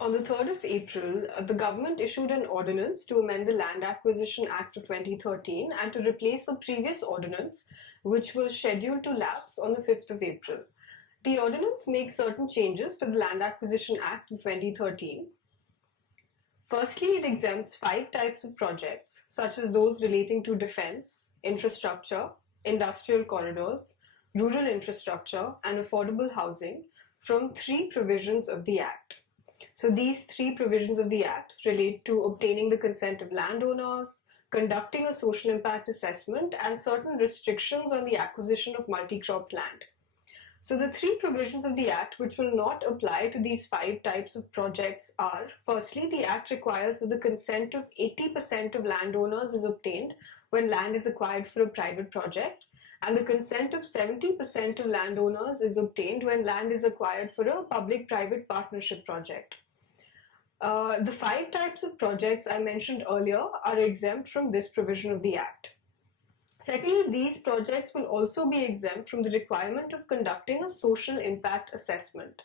On the 3rd of April, the government issued an ordinance to amend the Land Acquisition Act of 2013 and to replace a previous ordinance which was scheduled to lapse on the 5th of April. The ordinance makes certain changes to the Land Acquisition Act of 2013. Firstly, it exempts 5 types of projects, such as those relating to defense, infrastructure, industrial corridors, rural infrastructure, and affordable housing from 3 provisions of the Act. So these 3 provisions of the Act relate to obtaining the consent of landowners, conducting a social impact assessment, and certain restrictions on the acquisition of multi-crop land. So the 3 provisions of the Act which will not apply to these 5 types of projects are, firstly, the Act requires that the consent of 80% of landowners is obtained when land is acquired for a private project, and the consent of 70% of landowners is obtained when land is acquired for a public-private partnership project. The 5 types of projects I mentioned earlier are exempt from this provision of the Act. Secondly, these projects will also be exempt from the requirement of conducting a social impact assessment.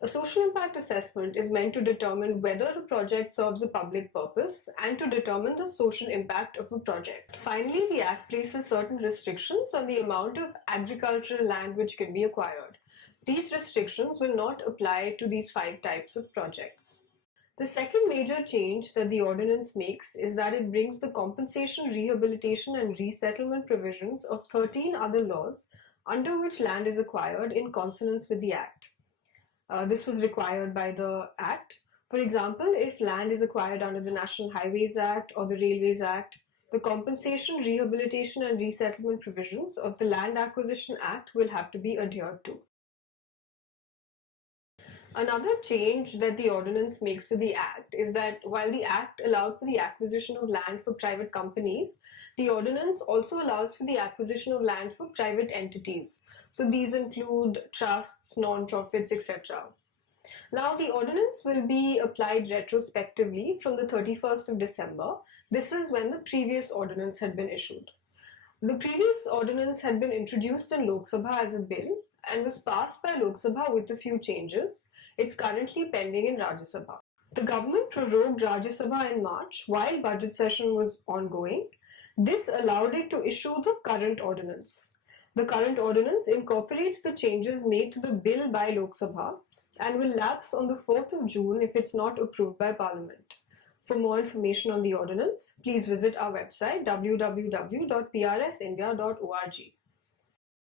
A social impact assessment is meant to determine whether a project serves a public purpose and to determine the social impact of a project. Finally, the Act places certain restrictions on the amount of agricultural land which can be acquired. These restrictions will not apply to these 5 types of projects. The second major change that the ordinance makes is that it brings the compensation, rehabilitation and resettlement provisions of 13 other laws under which land is acquired in consonance with the Act. This was required by the Act. For example, if land is acquired under the National Highways Act or the Railways Act, the compensation, rehabilitation and resettlement provisions of the Land Acquisition Act will have to be adhered to. Another change that the ordinance makes to the Act is that while the Act allowed for the acquisition of land for private companies, the ordinance also allows for the acquisition of land for private entities. So these include trusts, non-profits, etc. Now the ordinance will be applied retrospectively from the 31st of December. This is when the previous ordinance had been issued. The previous ordinance had been introduced in Lok Sabha as a bill and was passed by Lok Sabha with a few changes. It's currently pending in Rajya Sabha. The government prorogued Rajya Sabha in March while budget session was ongoing. This allowed it to issue the current ordinance. The current ordinance incorporates the changes made to the bill by Lok Sabha and will lapse on the 4th of June if it's not approved by Parliament. For more information on the ordinance, please visit our website www.prsindia.org.